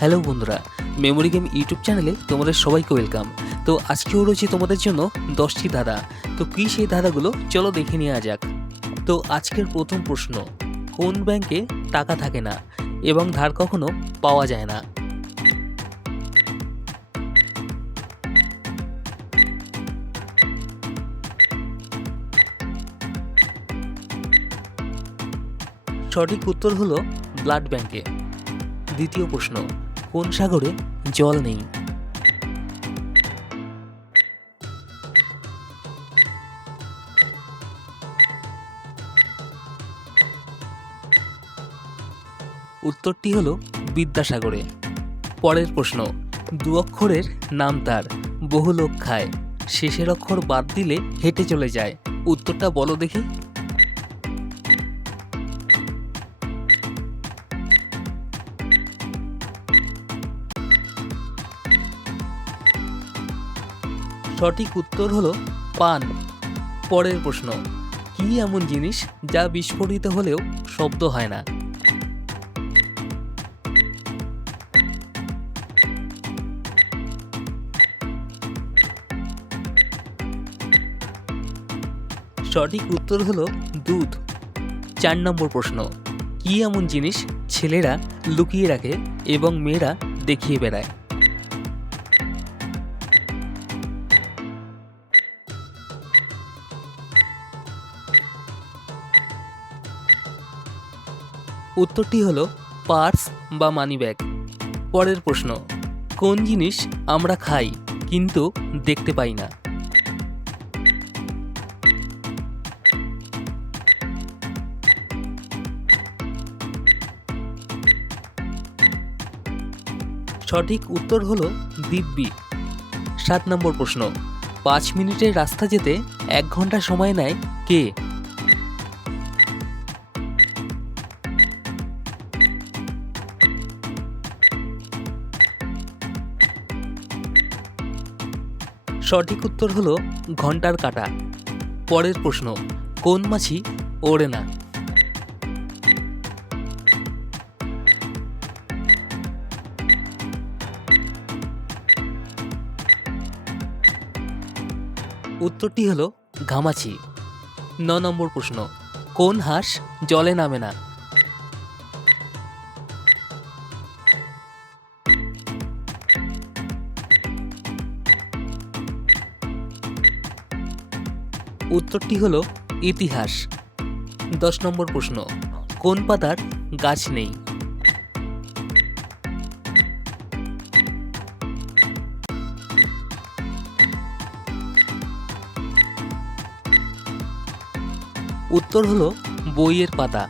Hello বন্ধুরা, memory game YouTube চ্যানেলে তোমাদের সবাইকে ওয়েলকাম। তো আজকেও রয়েছে তোমাদের জন্য 10টি ধাঁধা। তো কী সেই ধাঁধাগুলো, চলো দেখে নেওয়া যাক। তো আজকের প্রথম প্রশ্ন, কোন ব্যাংকে টাকা থাকে না এবং ধার কখনো পাওয়া যায় না? সঠিক উত্তর হলো ব্লাড ব্যাংকে। দ্বিতীয় প্রশ্ন, কোন সাগরে জল নেই? উত্তরটি হলো বিদ্যাসাগরে। পরের প্রশ্ন, দু অক্ষরের নাম তার, বহু লোক খায়, শেষের অক্ষর বাদ দিলে হেঁটে চলে যায়। উত্তরটা বলো দেখি। সঠিক উত্তর হলো পান। পরের প্রশ্ন, কি এমন জিনিস যা বিস্ফোরিত হলেও শব্দ হয় না? সঠিক উত্তর হলো দুধ। 4 নম্বর প্রশ্ন, কি এমন জিনিস ছেলেরা লুকিয়ে রাখে এবং মেয়েরা দেখিয়ে বেড়ায়? উত্তরটি হলো পার্স বা মানিব্যাগ। পরের প্রশ্ন, কোন জিনিস আমরা খাই কিন্তু দেখতে পাই না? সঠিক উত্তর হলো দিব্যি। 7 নম্বর প্রশ্ন, 5 মিনিটের রাস্তা যেতে 1 ঘন্টা সময় নেয় কে? সঠিক উত্তর হলো ঘন্টার কাঁটা। পরের প্রশ্ন, কোন মাছি ওড়ে না? উত্তরটি হলো ঘামাচি। 9 নম্বর প্রশ্ন, কোন হাঁস জলে নামে না? উত্তরটি হলো ইতিহাস। 10 নম্বর প্রশ্ন, কোন পাতার গাছ নেই? উত্তর হলো বইয়ের পাতা।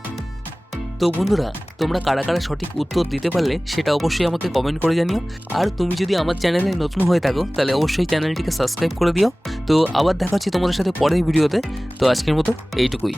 তো বন্ধুরা, তোমরা কারা কারা সঠিক উত্তর দিতে পারলে সেটা অবশ্যই আমাকে কমেন্ট করে জানিও। আর তুমি যদি আমার চ্যানেলে নতুন হয়ে থাকো তাহলে অবশ্যই চ্যানেলটিকে সাবস্ক্রাইব করে দিও। তো আবার দেখা হচ্ছে তোমাদের সাথে পরের ভিডিওতে। তো আজকের মতো এইটুকুই।